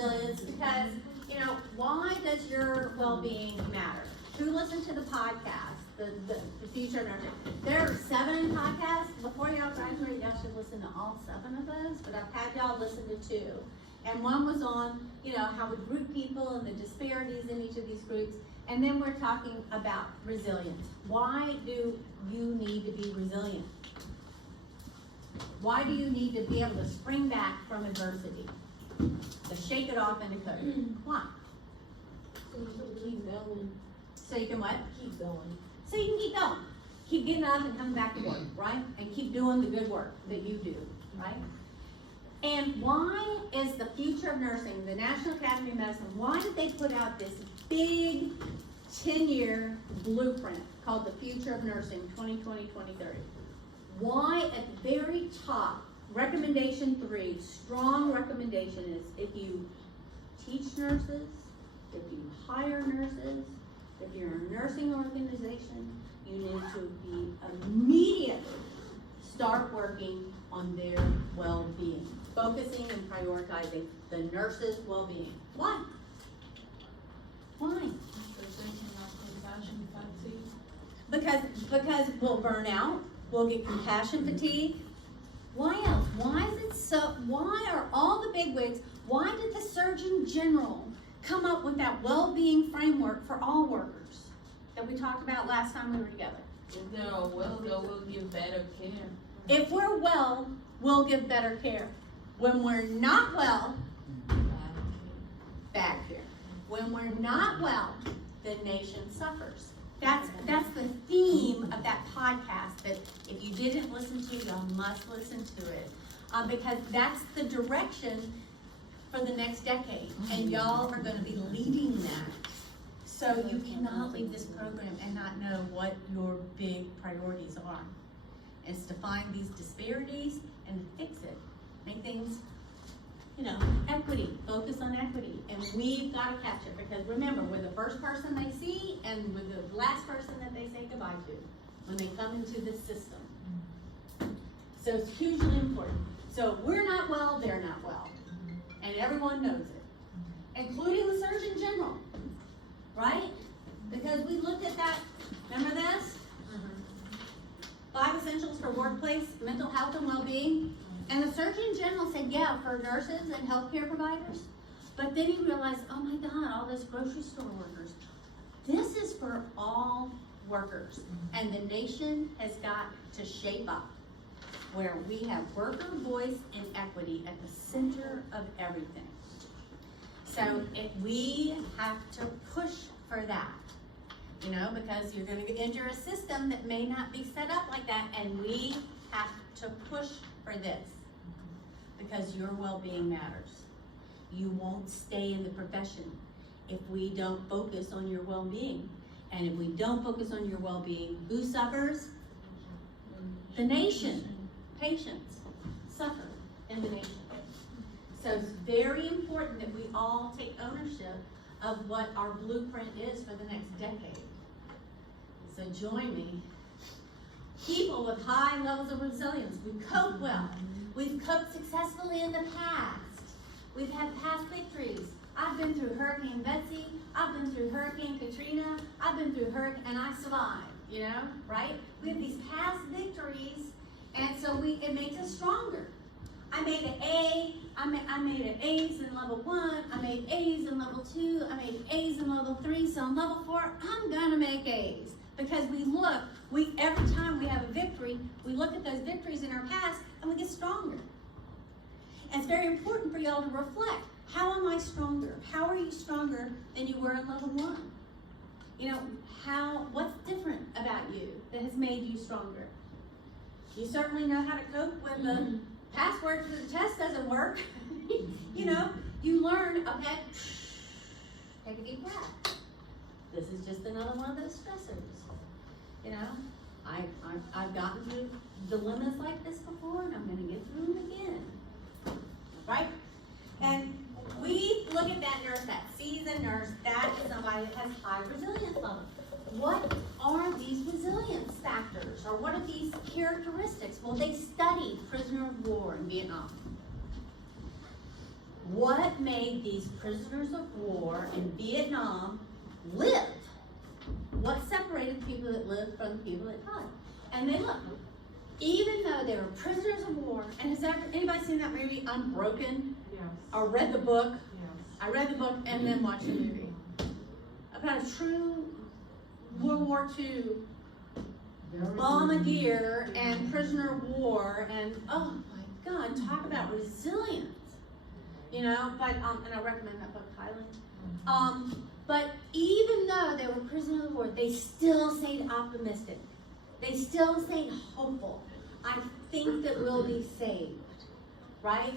resilience because, you know, why does your well-being matter? Who listened to the podcast, the future of nursing? There are 7 podcasts. Before y'all graduate, y'all should listen to all 7 of those, but I've had y'all listen to 2. And one was on, you know, how we group people and the disparities in each of these groups. And then we're talking about resilience. Why do you need to be resilient? Why do you need to be able to spring back from adversity? To shake it off into code? Why? So you can keep going. So you can what? Keep going. So you can keep going. Keep getting up and coming back to work, right? And keep doing the good work that you do, right? And why is the future of nursing, the National Academy of Medicine, why did they put out this big 10-year blueprint called the Future of Nursing 2020-2030? Why at the very top, recommendation 3, strong recommendation is if you teach nurses, if you hire nurses, if you're a nursing organization, you need to be immediately start working on their well-being, focusing and prioritizing the nurses' well-being. Why? Why? Because we'll burn out, we'll get compassion fatigue. Why else? Why is it so? Why are all the bigwigs? Why did the Surgeon General come up with that well-being framework for all workers that we talked about last time we were together? If they are well, they will give better care. If we're well, we'll give better care. When we're not well, bad care. When we're not well, the nation suffers. That's the theme of that podcast that if you didn't listen to, y'all must listen to it. Because that's the direction for the next decade. And y'all are going to be leading that. So you cannot leave this program and not know what your big priorities are. It's to find these disparities and fix it. Make things, you know, equity, focus on equity. And we've got to catch it because remember, we're the first person they see and we're the last person that they say goodbye to when they come into this system. So it's hugely important. So if we're not well, they're not well. And everyone knows it, including the Surgeon General, right? Because we looked at that, remember this? 5 essentials for workplace mental health and well-being. And the Surgeon General said, yeah, for nurses and healthcare providers. But then he realized, oh my God, all those grocery store workers. This is for all workers. And the nation has got to shape up where we have worker voice and equity at the center of everything. So if we have to push for that, you know, because you're going to enter a system that may not be set up like that, and we have to push for this because your well-being matters. You won't stay in the profession if we don't focus on your well-being. And if we don't focus on your well-being, who suffers? The nation. Patients suffer in the nation. So it's very important that we all take ownership of what our blueprint is for the next decade. So join me. People with high levels of resilience, we cope well. We've coped successfully in the past. We've had past victories. I've been through Hurricane Betsy. I've been through Hurricane Katrina. I've been through Hurricane, and I survived, you know, right? We have these past victories, and so it makes us stronger. I made an A. I made an A's in level 1. I made A's in level 2. I made A's in level 3. So in level 4, I'm gonna make A's. Because every time we have a victory, we look at those victories in our past and we get stronger. And it's very important for y'all to reflect. How am I stronger? How are you stronger than you were in level 1? You know, what's different about you that has made you stronger? You certainly know how to cope when the password for the test doesn't work. You know, you learn, okay, take a deep breath. This is just another one of those stressors. You know, I've gotten through dilemmas like this before, and I'm going to get through them again. Right? And we look at that nurse, that seasoned nurse, that is somebody that has high resilience levels. What are these resilience factors, or what are these characteristics? Well, they studied prisoner of war in Vietnam. What what made these prisoners of war in Vietnam live? What separated the people that lived from the people that died? And they look, even though they were prisoners of war, and has anybody seen that movie Unbroken? Yes. Or read the book? Yes. I read the book and then watched the movie. About a true World War II bombardier and prisoner of war, and oh my God, talk about resilience. You know, but and I recommend that book highly. But even though they were prisoners of war, they still stayed optimistic. They still stayed hopeful. I think that we'll be saved, right?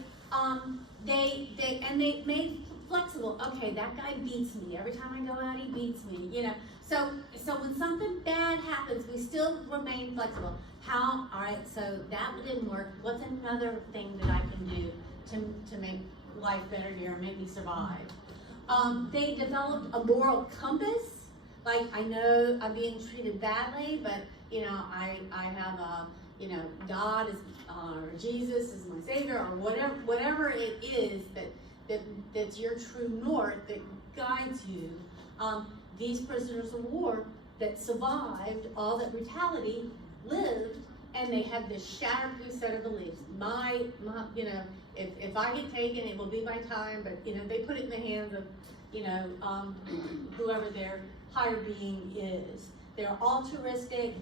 They made flexible. Okay, that guy beats me. Every time I go out, he beats me. You know, so when something bad happens, we still remain flexible. How? All right. So that didn't work. What's another thing that I can do to make life better here, make me survive? They developed a moral compass. Like, I know I'm being treated badly, but you know, I have a, you know, God is, or Jesus is my Savior, or whatever it is that's your true north that guides you. These prisoners of war that survived all that brutality lived, and they had this shatterproof set of beliefs. My, you know, if I get taken, it will be my time, but you know, they put it in the hands of, you know, whoever their higher being is. They're altruistic.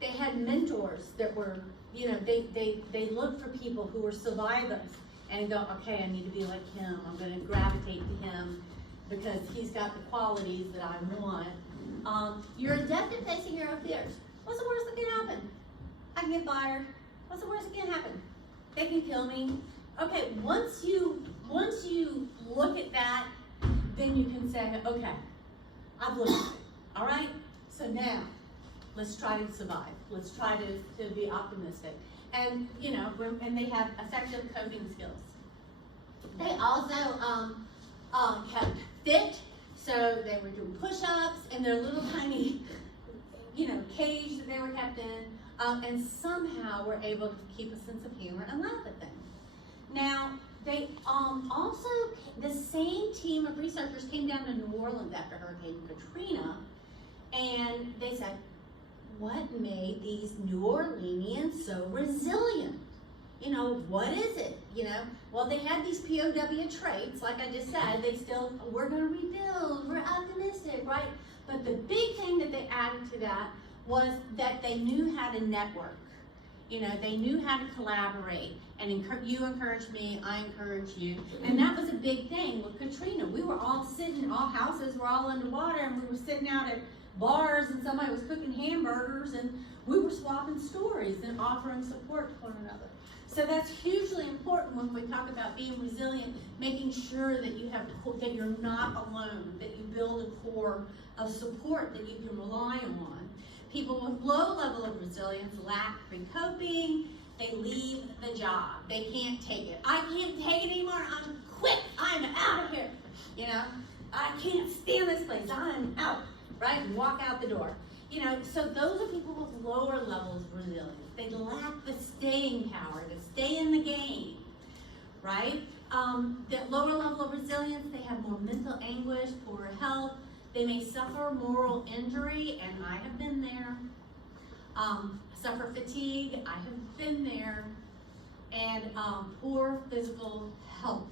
They had mentors that were, you know, they looked for people who were survivors and go, okay, I need to be like him. I'm going to gravitate to him because he's got the qualities that I want. You're adept at facing your own fears. What's the worst that can happen? I can get fired. What's the worst that can happen? They can kill me. Okay, once you look at that, then you can say, okay, I've looked at it. All right? So now, let's try to survive. Let's try to be optimistic. And, you know, and they have effective coping skills. They also kept fit, so they were doing push-ups in their little tiny, you know, cage that they were kept in, and somehow were able to keep a sense of humor and laugh at things. Now, they also, the same team of researchers came down to New Orleans after Hurricane Katrina, and they said, what made these New Orleanians so resilient? You know, what is it? You know, well, they had these POW traits, like I just said. They still, we're going to rebuild, we're optimistic, right? But the big thing that they added to that was that they knew how to network. You know, they knew how to collaborate, and you encourage me, I encourage you. And that was a big thing with Katrina. We were all sitting, all houses were all underwater, and we were sitting out at bars, and somebody was cooking hamburgers, and we were swapping stories and offering support to one another. So that's hugely important when we talk about being resilient, making sure that you have, that you're not alone, that you build a core of support that you can rely on. People with low level of resilience lack free coping. They leave the job. They can't take it. I can't take it anymore. I'm quit. I'm out of here. You know, I can't stand this place. I'm out. Right? And walk out the door. You know, so those are people with lower levels of resilience. They lack the staying power to stay in the game. Right? That lower level of resilience, they have more mental anguish, poorer health. They may suffer moral injury, and I have been there. Suffer fatigue, I have been there. And poor physical health.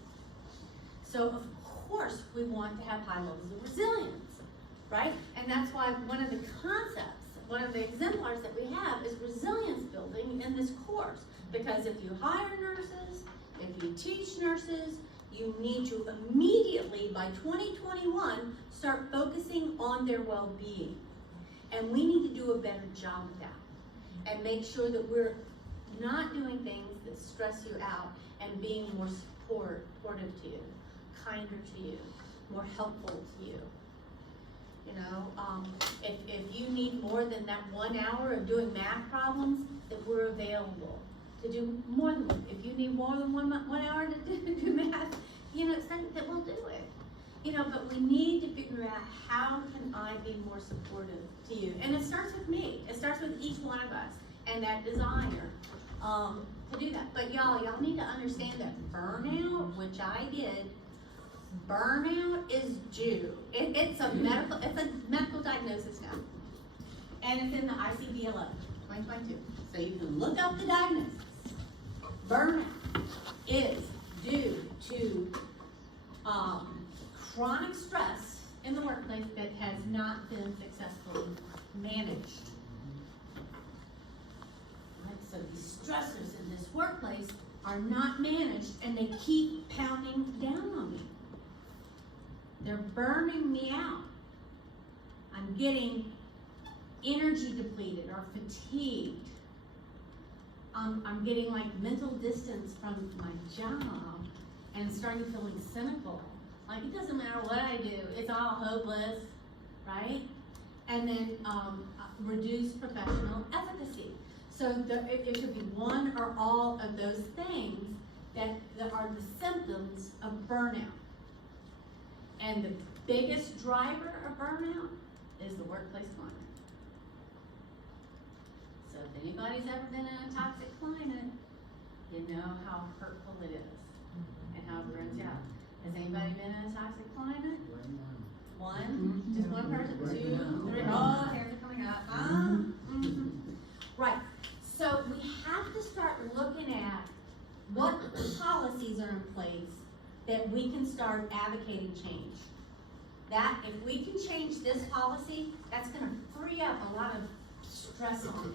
So of course we want to have high levels of resilience, right? And that's why one of the concepts, one of the exemplars that we have is resilience building in this course. Because if you hire nurses, if you teach nurses, you need to immediately, by 2021, start focusing on their well-being. And we need to do a better job of that. And make sure that we're not doing things that stress you out and being more supportive to you, kinder to you, more helpful to you. You know, if you need more than that 1 hour of doing math problems, that we're available to do more than one. If you need more than one hour to do math, you know, that we'll do it. You know, but we need to figure out how can I be more supportive to you. And it starts with me. It starts with each one of us and that desire. to do that. But y'all need to understand that burnout, which I did, burnout is due. It's a medical diagnosis now. And it's in the ICD-11, 2022. So you can look up the diagnosis. Burnout is due to chronic stress in the workplace that has not been successfully managed. Right? So these stressors in this workplace are not managed, and they keep pounding down on me. They're burning me out. I'm getting energy depleted or fatigued. I'm getting like mental distance from my job and starting feeling cynical. Like, it doesn't matter what I do, it's all hopeless, right? And then reduced professional efficacy. So it could be one or all of those things that are the symptoms of burnout. And the biggest driver of burnout is the workplace climate. So if anybody's ever been in a toxic climate, you know how hurtful it is and how it burns you out. Has anybody been in a toxic climate? One? Just one person? 2, 3? Oh, hairs are coming up. Right. So we have to start looking at what policies are in place that we can start advocating change. That, if we can change this policy, that's gonna free up a lot of stress on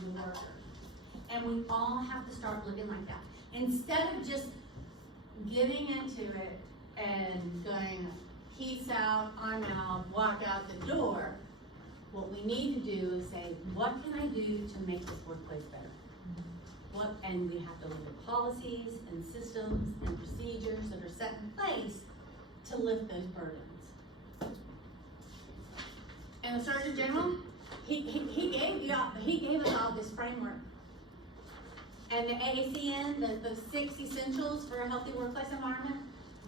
the worker. And we all have to start looking like that. Instead of just getting into it and going, peace out, I'm out, walk out the door, what we need to do is say, what can I do to make this workplace better? And we have to look at policies and systems and procedures that are set in place to lift those burdens. And the Surgeon General, he gave us all this framework. And the AACN, the 6 essentials for a healthy workplace environment,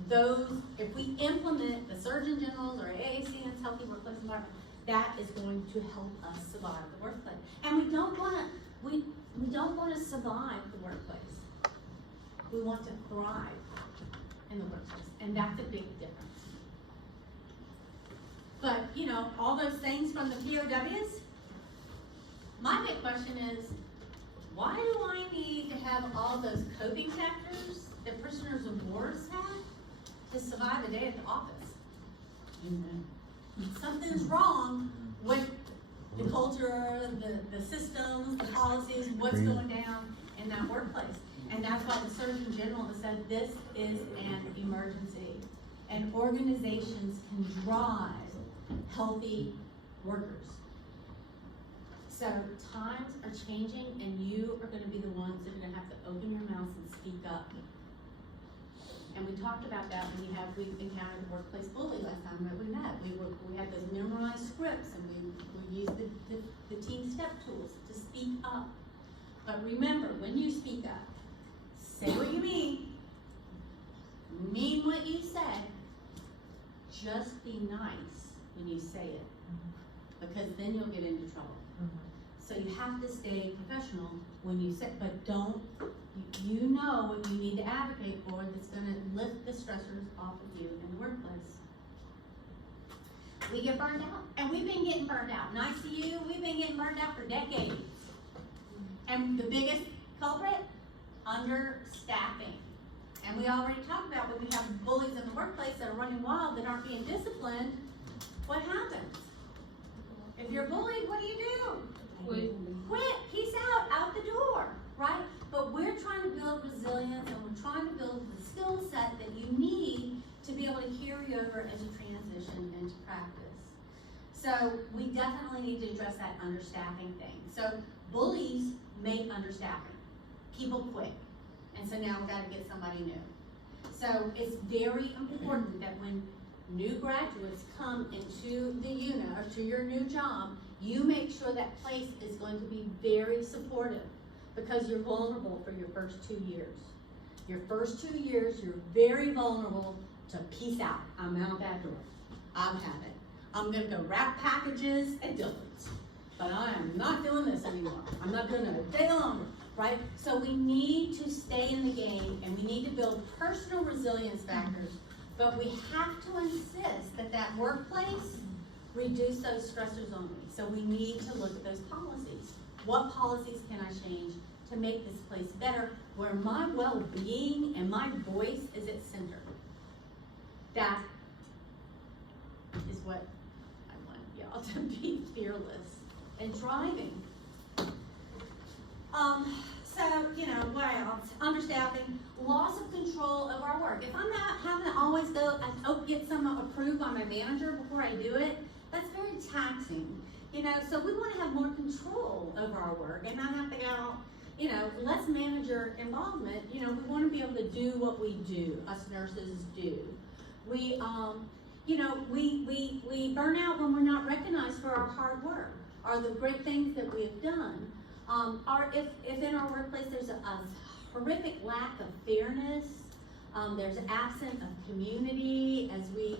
those, if we implement the Surgeon General's or AACN's healthy workplace environment, that is going to help us survive the workplace. And we don't want to survive the workplace. We want to thrive in the workplace, and that's a big difference. But, you know, all those things from the POWs, my big question is, why do I need to have all those coping factors that prisoners of wars have to survive a day at the office? Something's wrong with the culture, the systems, the policies, what's going down in that workplace. And that's why the Surgeon General has said this is an emergency. And organizations can drive healthy workers. So times are changing, and you are going to be the ones that are going to have to open your mouths and speak up. And we talked about that when we encountered the workplace bully last time that we met. We had those memorized scripts, and we used the team step tools to speak up. But remember, when you speak up, say what you mean what you say. Just be nice when you say it, because then you'll get into trouble. So you have to stay professional when you say, but you know what you need to advocate for that's gonna lift the stressors off of you in the workplace. We get burned out, and we've been getting burned out. In ICU, we've been getting burned out for decades. And the biggest culprit, understaffing. And we already talked about when we have bullies in the workplace that are running wild, that aren't being disciplined, what happens? If you're bullied, what do you do? Quit, peace out the door, right? But we're trying to build resilience, and we're trying to build the skill set that you need to be able to carry over as you transition into practice. So we definitely need to address that understaffing thing. So bullies make understaffing. People quit. And so now we've got to get somebody new. So it's very important that when new graduates come into the unit or to your new job, you make sure that place is going to be very supportive, because you're vulnerable for your first 2 years. Your first 2 years, you're very vulnerable to peace out. I'm out that door. I've had it. I'm gonna go wrap packages at Dillard's, but I am not doing this anymore. I'm not doing it a day longer. right? So we need to stay in the game and we need to build personal resilience factors, but we have to insist that that workplace reduce those stressors on me. So we need to look at those policies. What policies can I change to make this place better where my well-being and my voice is at center? That is what I want y'all to be fearless and driving. So, you know, what else? Understaffing, loss of control of our work. If I'm not having to always go and get some approved by my manager before I do it, that's very taxing. You know, so we want to have more control over our work and not have to go, you know, less manager involvement. You know, we want to be able to do what we do, us nurses do. We, you know, we burn out when we're not recognized for our hard work or the great things that we have done. Or if in our workplace there's a horrific lack of fairness, there's absence of community as we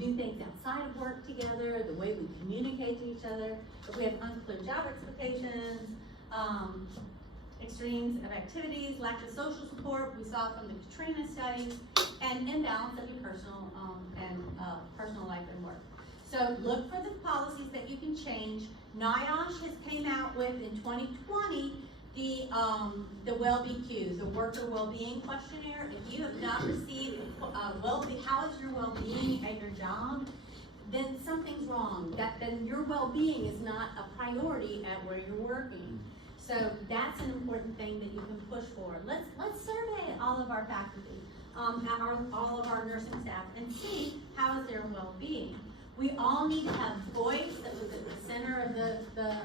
do things outside of work together, the way we communicate to each other, if we have unclear job expectations, extremes of activities, lack of social support, we saw from the Katrina studies, and imbalance of your personal life and work. So look for the policies that you can change. NIOSH has came out with in 2020 the WellBeQs, the Worker Wellbeing Questionnaire. If you have not received how is your well-being at your job, then something's wrong. Then your well-being is not a priority at where you're working. So that's an important thing that you can push for. Let's survey all of our faculty, all of our nursing staff, and see how is their well-being. We all need to have voice that was at the center of the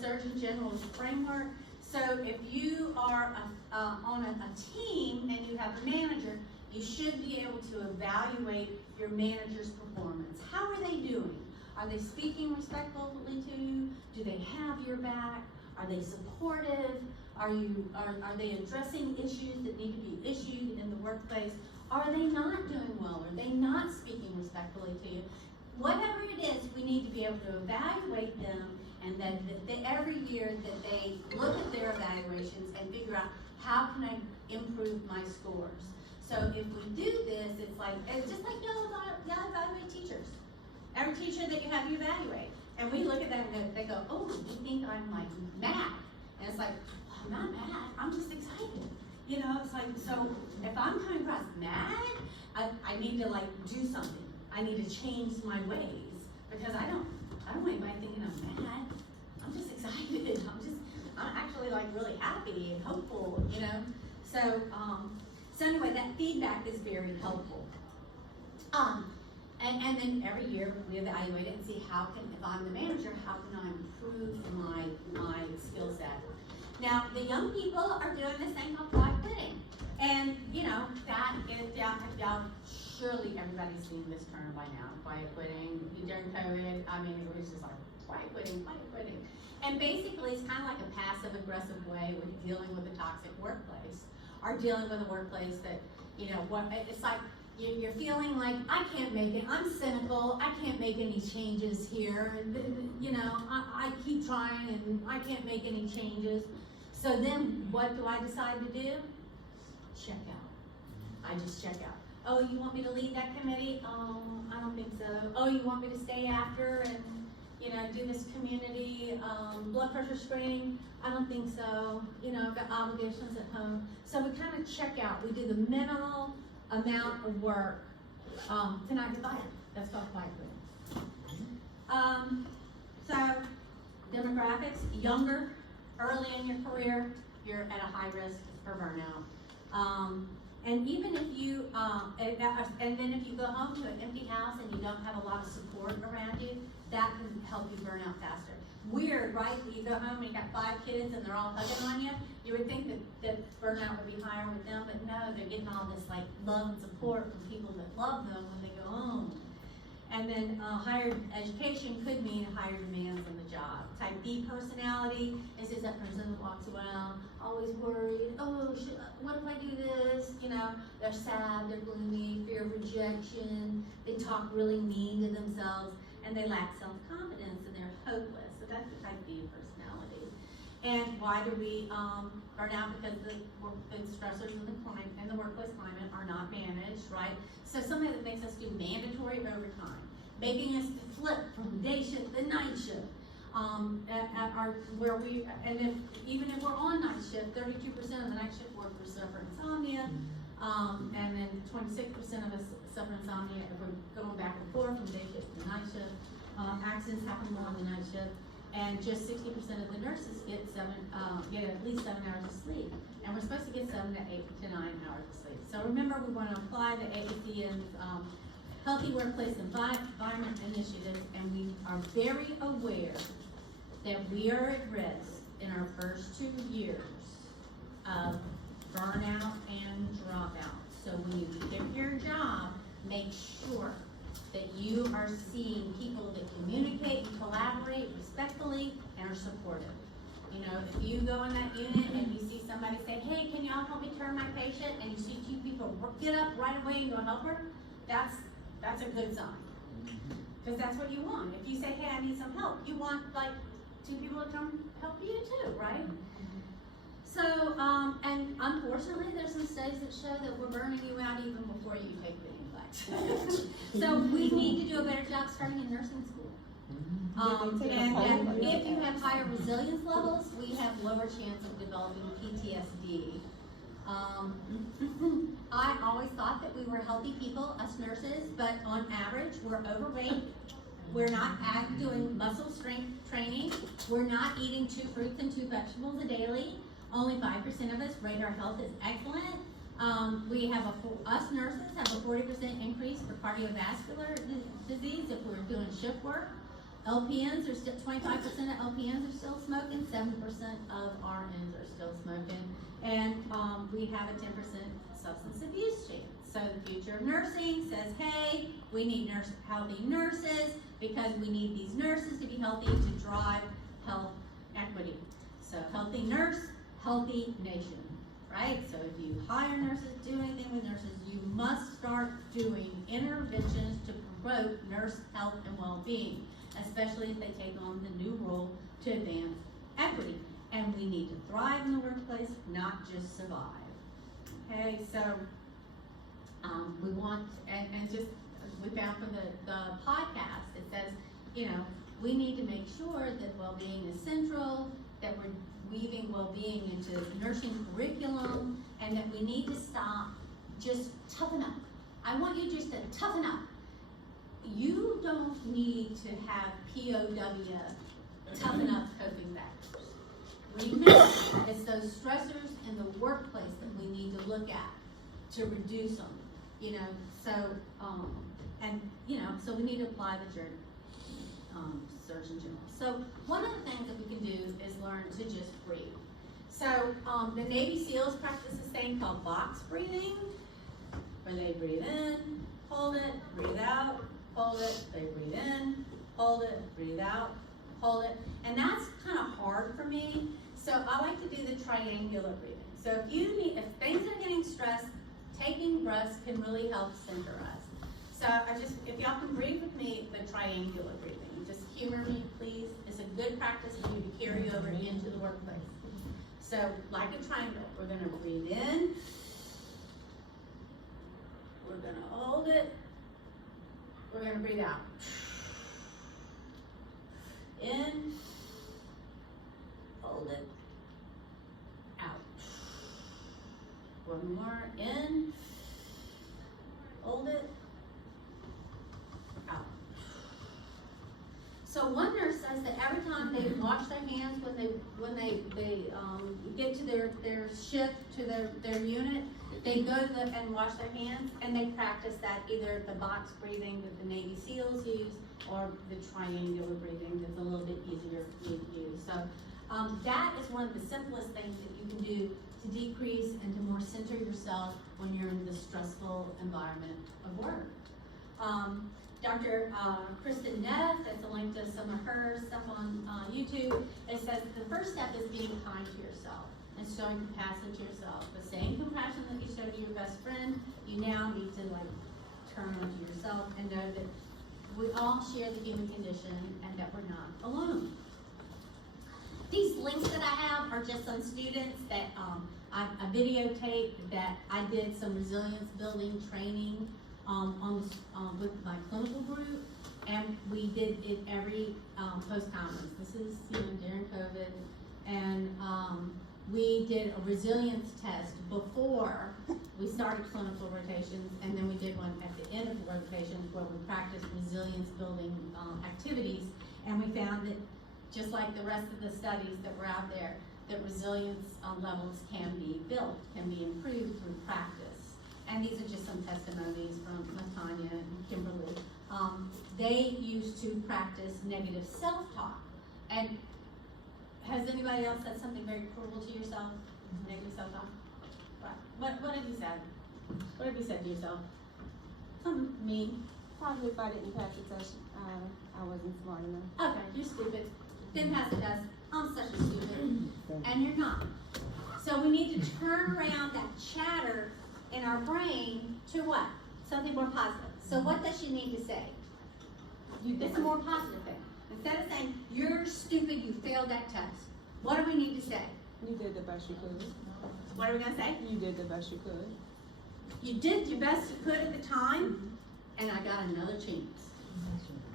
Surgeon General's framework. So if you are on a team and you have a manager, you should be able to evaluate your manager's performance. How are they doing? Are they speaking respectfully to you? Do they have your back? Are they supportive? Are they addressing issues that need to be issued in the workplace? Are they not doing well? Are they not speaking respectfully to you? Whatever it is, we need to be able to evaluate them, and that every year that they look at their evaluations and figure out how can I improve my scores. So if we do this, it's just like y'all evaluate teachers. Every teacher that you have, you evaluate. And we look at that and they go, oh, you think I'm like mad? And it's like, I'm not mad, I'm just excited. You know, it's like, so if I'm coming across mad, I need to like do something. I need to change my ways because I don't want anybody thinking I'm mad. I'm just excited. I'm actually like really happy and hopeful, you know? So anyway, that feedback is very helpful. And then every year we evaluate it and see if I'm the manager, how can I improve my skill set? Now, the young people are doing this thing called quiet quitting. And, you know, that is surely everybody's seen this term by now, quiet quitting. During COVID, I mean, it was just like, quiet quitting. And basically, it's kind of like a passive-aggressive way with dealing with a toxic workplace, or dealing with a workplace that, you know, it's like, you're feeling like, I can't make it, I'm cynical, I can't make any changes here, you know, I keep trying and I can't make any changes. So then, what do I decide to do? Check out. I just check out. Oh, you want me to lead that committee? Oh, I don't think so. Oh, you want me to stay after and, you know, do this community blood pressure screening? I don't think so. You know, I've got obligations at home. So we kind of check out. We do the minimal amount of work to not get fired. That's called quiet quitting. So demographics, younger, early in your career, you're at a high risk for burnout. And even if you, and then if you go home to an empty house and you don't have a lot of support around you, that can help you burn out faster. Weird, right? You go home and you got 5 kids and they're all hugging on you. You would think that burnout would be higher with them, but no, they're getting all this like love and support from people that love them when they go home. And then higher education could mean higher demands on the job. Type B personality is just that person that walks around always worried. Oh, what if I do this? You know, they're sad, they're gloomy, fear of rejection. They talk really mean to themselves, and they lack self-confidence, and they're hopeless. So that's the type B personality. And why do we, burn out? Because the stressors in the workplace climate are not managed, right? So something that makes us do mandatory overtime, making us flip from day shift to night shift. Even if we're on night shift, 32% of the night shift workers suffer insomnia, and then 26% of us suffer insomnia if we're going back and forth from day shift to night shift. Accidents happen more on the night shift, and just 60% of the nurses get at least 7 hours of sleep, and we're supposed to get 7 to 8 to 9 hours of sleep. So remember, we want to apply the AACN's Healthy Workplace Environment Initiatives, and we are very aware that we are at risk in our first 2 years of burnout and dropout. So when you pick your job, make sure that you are seeing people that communicate and collaborate respectfully and are supportive. You know, if you go in that unit and you see somebody say, hey, can y'all help me turn my patient, and you see 2 people get up right away and go help her, that's a good sign. Because that's what you want. If you say, hey, I need some help, you want like 2 people to come help you too, right? So, and unfortunately, there's some studies that show that we're burning you out even before you take the NCLEX. So we need to do a better job starting in nursing school. And if you have higher resilience levels, we have lower chance of developing PTSD. I always thought that we were healthy people, us nurses, but on average, we're overweight. We're not doing muscle strength training. We're not eating 2 fruits and 2 vegetables a daily. Only 5% of us rate our health as excellent. Us nurses have a 40% increase for cardiovascular disease if we're doing shift work. LPNs are still, 25% of LPNs are still smoking, 7% of RNs are still smoking, and we have a 10% substance abuse chance. So the future of nursing says, hey, we need healthy nurses because we need these nurses to be healthy to drive health equity. So healthy nurse, healthy nation, right? So if you hire nurses, do anything with nurses, you must start doing interventions to promote nurse health and well-being, especially if they take on the new role to advance equity. And we need to thrive in the workplace, not just survive. Okay, so we want, and just we found from the podcast, it says, you know, we need to make sure that well-being is central, that we're weaving well-being into nursing curriculum, and that we need to stop just toughen up. I want you just to toughen up. You don't need to have POW, toughen up coping factors. Remember, it's those stressors in the workplace that we need to look at to reduce them. You know, so so we need to apply the Surgeon General. So one of the things that we can do is learn to just breathe. So the Navy SEALs practice this thing called box breathing, where they breathe in, hold it, breathe out, hold it, they breathe in, hold it, breathe out, hold it. And that's kind of hard for me. So I like to do the triangular breathing. So if things are getting stressed, taking breaths can really help center us. So if y'all can breathe with me, the triangular breathing. Just humor me, please. It's a good practice for you to carry over into the workplace. So like a triangle, we're gonna breathe in. We're gonna hold it. We're gonna breathe out. In, hold it, out. One more, in, hold it, out. So one nurse says that every time they wash their hands when they get to their shift to their unit, they go and wash their hands, and they practice that, either the box breathing that the Navy SEALs use or the triangular breathing that's a little bit easier for you to use. So that is one of the simplest things that you can do to decrease and to more center yourself when you're in the stressful environment of work. Dr. Kristen Neff, that's a link to some of her stuff on YouTube. It says the first step is being kind to yourself and showing compassion to yourself. The same compassion that you show to your best friend, you now need to turn on to yourself and know that we all share the human condition and that we're not alone. These links that I have are just some students that, I videotaped that I did some resilience building training, with my clinical group. And we did it every, post-conference. This is, during COVID. And, we did a resilience test before we started clinical rotations, and then we did one at the end of the rotations where we practiced resilience building, activities. And we found that, just like the rest of the studies that were out there, that resilience levels can be built, can be improved through practice. And these are just some testimonies from Latanya and Kimberly. They used to practice negative self-talk. And has anybody else said something very cruel to yourself? Negative self-talk? Right. What have you said? What have you said to yourself? Something mean. Probably if I didn't pass the test, I wasn't smart enough. Okay, you're stupid. Didn't pass the test. I'm such a stupid. And you're not. So we need to turn around that chatter in our brain to what? Something more positive. So what does she need to say? It's a more positive thing. Instead of saying, you're stupid, you failed that test. What do we need to say? You did the best you could. What are we gonna say? You did the best you could. You did your best you could at the time, and I got another chance.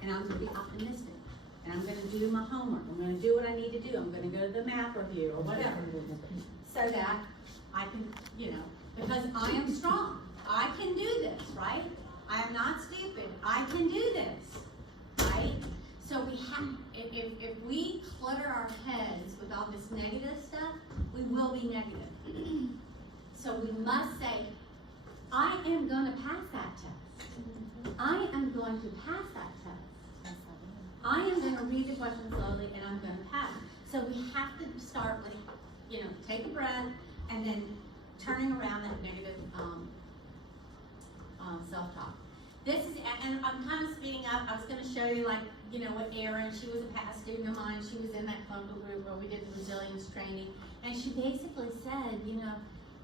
And I'm gonna be optimistic. And I'm gonna do my homework. I'm gonna do what I need to do. I'm gonna go to the math review or whatever. So that I can, because I am strong. I can do this, right? I am not stupid. I can do this, right? So we have, if we clutter our heads with all this negative stuff, we will be negative. So we must say, I am gonna pass that test. I am going to pass that test. I am gonna read the question slowly and I'm gonna pass. So we have to start with, take a breath and then turning around that negative self-talk. This is, and I'm kind of speeding up. I was going to show you, what Erin, she was a past student of mine. She was in that clinical group where we did the resilience training. And she basically said,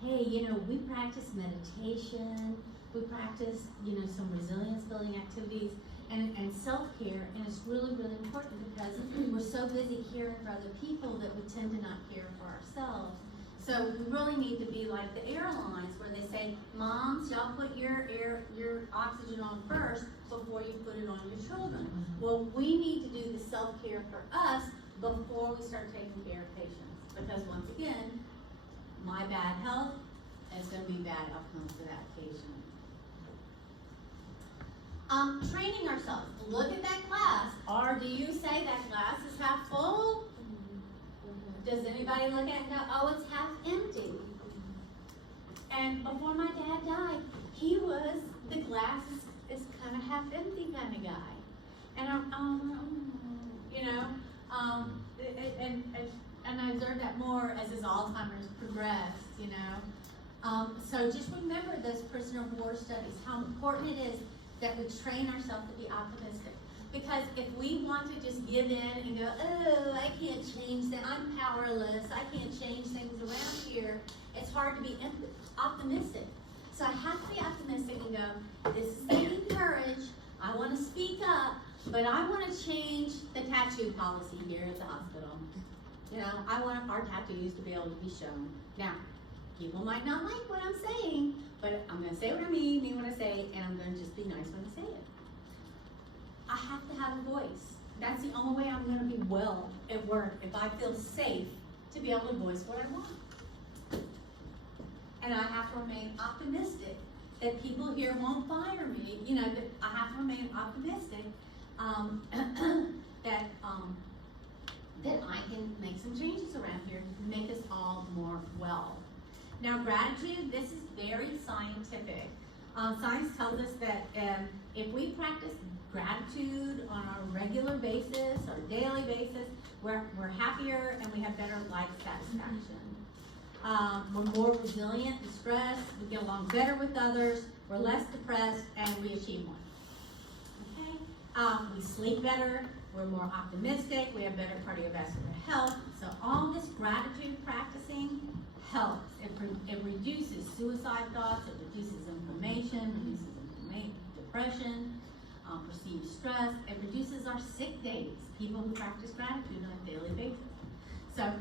hey, we practice meditation. We practice, some resilience building activities and self-care. And it's really, really important because we're so busy caring for other people that we tend to not care for ourselves. So we really need to be like the airlines where they say, moms, y'all put your oxygen on first before you put it on your children. Well, we need to do the self-care for us before we start taking care of patients. Because once again, my bad health is going to be bad outcomes for that patient. Training ourselves. Look at that glass. Or do you say that glass is half full? Does anybody look at it and go, oh, it's half empty? And before my dad died, he was the glass is kind of half empty kind of guy. And and I observed that more as his Alzheimer's progressed, So just remember those prisoner of war studies, how important it is that we train ourselves to be optimistic. Because if we want to just give in and go, oh, I can't change that, I'm powerless, I can't change things around here, it's hard to be optimistic. So I have to be optimistic and go, this is taking courage, I want to speak up, but I want to change the tattoo policy here at the hospital. I want our tattoos to be able to be shown. Now, people might not like what I'm saying, but I'm going to say what I mean what I say, and I'm going to just be nice when I say it. I have to have a voice. That's the only way I'm going to be well at work, if I feel safe to be able to voice what I want. And I have to remain optimistic that people here won't fire me. That I have to remain optimistic that I can make some changes around here to make us all more well. Now, gratitude, this is very scientific. Science tells us that if we practice gratitude on a regular basis or daily basis, we're happier and we have better life satisfaction. We're more resilient to stress, we get along better with others, we're less depressed, and we achieve more. Okay? We sleep better, we're more optimistic, we have better cardiovascular health. So all this gratitude practicing helps. It reduces suicide thoughts, it reduces inflammation, reduces depression, perceived stress. It reduces our sick days, people who practice gratitude on a daily basis. So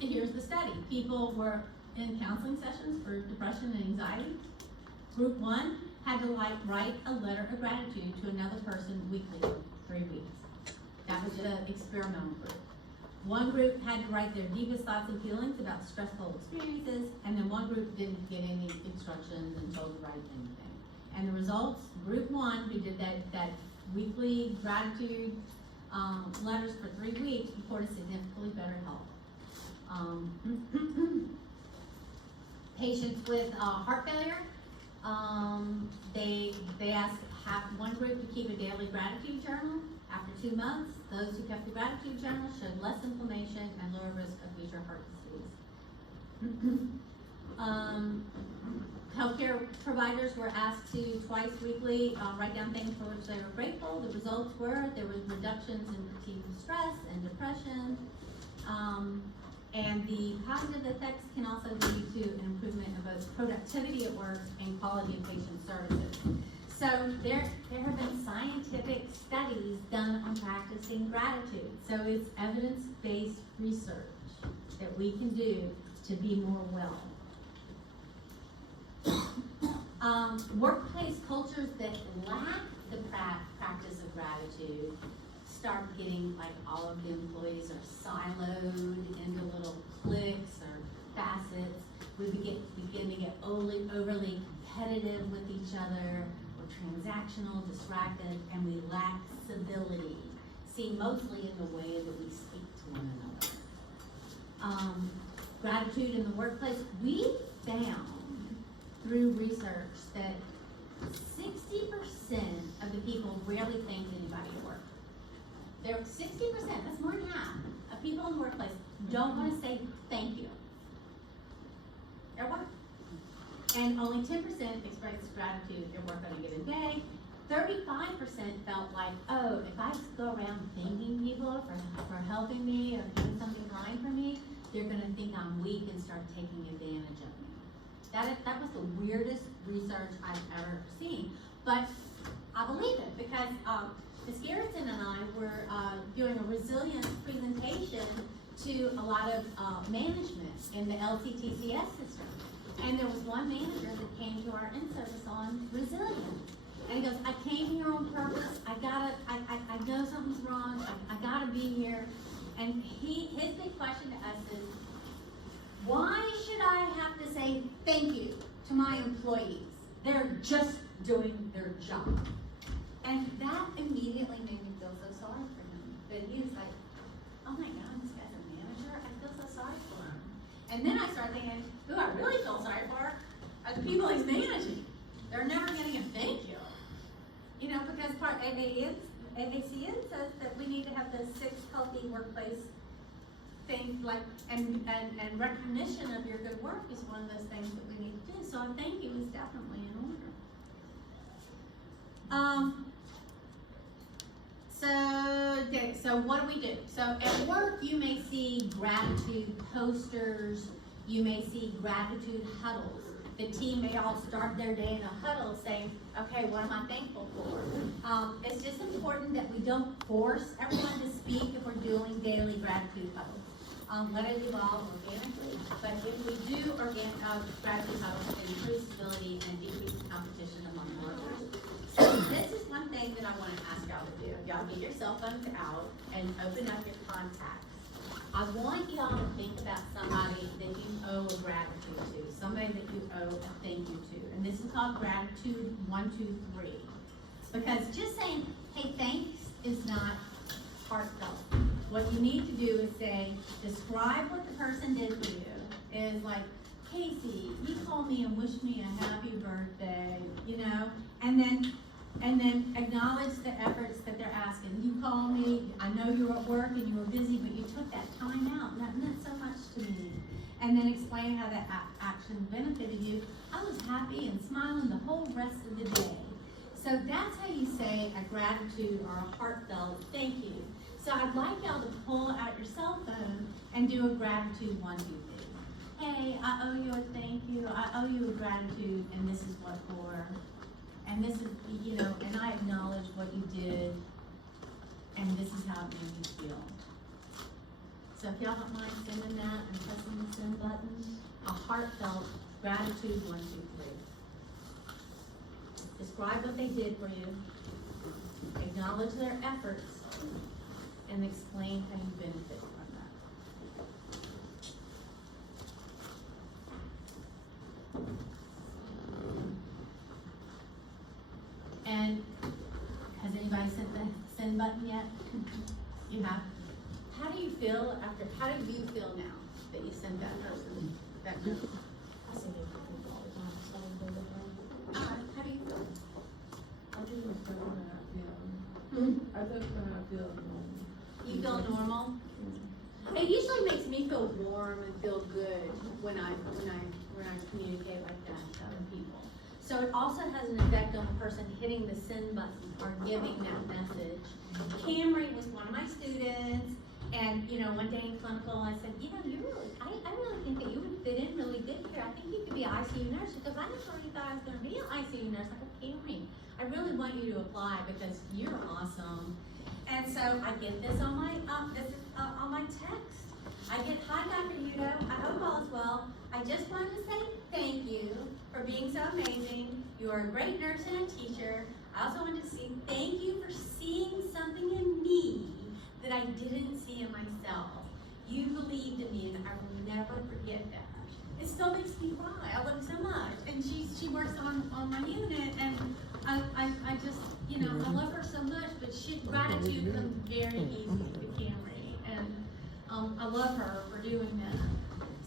here's the study. People were in counseling sessions for depression and anxiety. Group 1 had to write a letter of gratitude to another person weekly for 3 weeks. That was the experimental group. One group had to write their deepest thoughts and feelings about stressful experiences, and then one group didn't get any instructions and told to write anything. And the results, group 1, who did that weekly gratitude letters for 3 weeks, reported significantly better health. Patients with heart failure, they asked one group to keep a daily gratitude journal. After 2 months, those who kept the gratitude journal showed less inflammation and lower risk of future heart disease. Healthcare providers were asked to twice weekly write down things for which they were grateful. The results were there was reductions in fatigue and stress and depression. And the positive effects can also lead to an improvement in both productivity at work and quality of patient services. So there have been scientific studies done on practicing gratitude. So it's evidence-based research that we can do to be more well. Workplace cultures that lack the practice of gratitude start getting like all of the employees are siloed into little cliques or facets. We begin to get overly competitive with each other. We're transactional, distracted, and we lack civility. Seen mostly in the way that we speak to one another. Gratitude in the workplace. We found through research that 60% of the people rarely thank anybody at work. There 60%, that's more than half, of people in the workplace don't want to say thank you. At work. And only 10% express gratitude at work on a given day. 35% felt like, oh, if I go around thanking people for helping me or doing something kind for me, they're going to think I'm weak and start taking advantage of me. That was the weirdest research I've ever seen. But I believe it because Ms. Garrison and I were doing a resilience presentation to a lot of management in the LCTCS system. And there was one manager that came to our in-service on resilience. And he goes, I came here on purpose. I know something's wrong. I gotta be here. And his big question to us is, why should I have to say thank you to my employees? They're just doing their job. And that immediately made me feel so sorry for him. That he was like, oh my God, this guy's a manager? I feel so sorry for him. And then I started thinking, who I really feel sorry for are the people he's managing. They're never getting a thank you. You know, because part AACN says that we need to have the 6 healthy workplace things like, and recognition of your good work is one of those things that we need to do. So a thank you is definitely in order. So what do we do? So at work, you may see gratitude posters. You may see gratitude huddles. The team may all start their day in a huddle saying, okay, what am I thankful for? It's just important that we don't force everyone to speak if we're doing daily gratitude huddles. Let it evolve organically. But if we do gratitude huddles, it improves stability and decreases competition among workers. So this is one thing that I want to ask y'all to do. Y'all get your cell phones out and open up your contacts. I want y'all to think about somebody that you owe a gratitude to, somebody that you owe a thank you to. And this is called gratitude 1, 2, 3. Because just saying, hey, thanks is not heartfelt. What you need to do is say, describe what the person did for you. Is like, Casey, you called me and wished me a happy birthday, you know, and then acknowledge the efforts that they're asking. You called me, I know you were at work and you were busy, but you took that time out, and that meant so much to me. And then explain how that action benefited you. I was happy and smiling the whole rest of the day. So that's how you say a gratitude or a heartfelt thank you. So I'd like y'all to pull out your cell phone and do a gratitude 1, 2, 3. Hey, I owe you a thank you. I owe you a gratitude, and this is what for. And this is, you know, and I acknowledge what you did, and this is how it made me feel. So So if y'all don't mind sending that and pressing the send button, a heartfelt gratitude 1, 2, 3. Describe what they did for you, acknowledge their efforts, and explain how you benefit from that. And has anybody sent the send button yet? You have? How do you feel how do you feel now that you sent that person that note? I see it all the time, so I'm good with them. How do you feel? I just feel when I feel. Hmm? I just when I feel normal. You feel normal? It usually makes me feel warm and feel good when I communicate like that to other people. So it also has an effect on the person hitting the send button or giving that message. Camry was one of my students, and one day in clinical I said, I really think that you would fit in really good here. I think you could be an ICU nurse. She goes, I never really thought I was going to be an ICU nurse. I go, Camry, I really want you to apply because you're awesome. And so I get this on my on my text. I get, hi Dr. Udo, I hope all is well. I just wanted to say thank you for being so amazing. You are a great nurse and a teacher. I also wanted to say thank you for seeing something in me that I didn't see in myself. You believed in me, and I will never forget that. It still makes me cry. I love her so much, and she works on my unit, and I just I love her so much. But gratitude comes very easy to Camry, and I love her for doing that.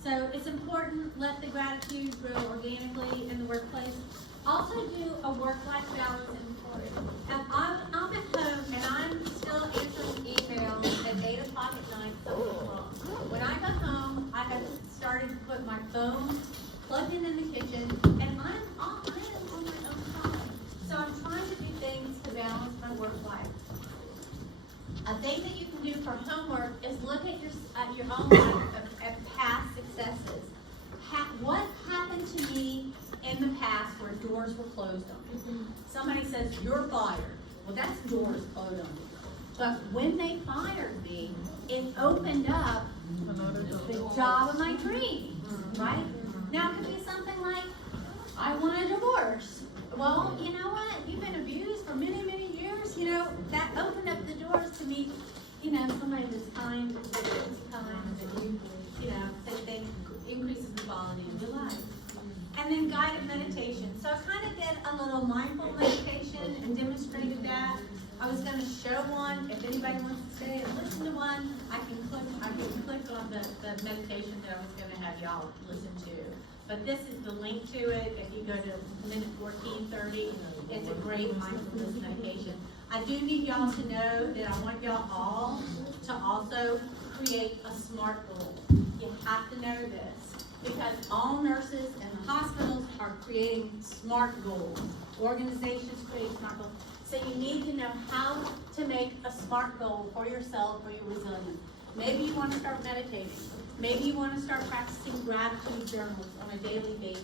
So it's important, let the gratitude grow organically in the workplace. Also do a work-life balance inventory. If I'm at home and I'm still answering emails at 8 o'clock at night, something's wrong. When I go home, I have started to put my phone plugged in the kitchen, and I am on my own time. So I'm trying to do things to balance my work life. A thing that you can do for homework is look at your own life at past successes. What happened to me in the past where doors were closed on me? Somebody says, you're fired. Well, that's doors closed on me. But when they fired me, it opened up the job of my dreams, right? Now it could be something like, I want a divorce. Well, you know what? You've been abused for many, many years. That opened up the doors to meet, somebody that's kind, that increases the quality of your life. And then guided meditation. So I kind of did a little mindful meditation and demonstrated that. I was going to show one. If anybody wants to stay and listen to one, I can click on the meditation that I was going to have y'all listen to. But this is the link to it. If you go to minute 14:30, it's a great mindfulness meditation. I do need y'all to know that I want y'all all to also create a SMART goal. You have to know this because all nurses in the hospitals are creating SMART goals. Organizations create SMART goals. So you need to know how to make a SMART goal for yourself, for your resilience. Maybe you want to start meditating. Maybe you want to start practicing gratitude journals on a daily basis.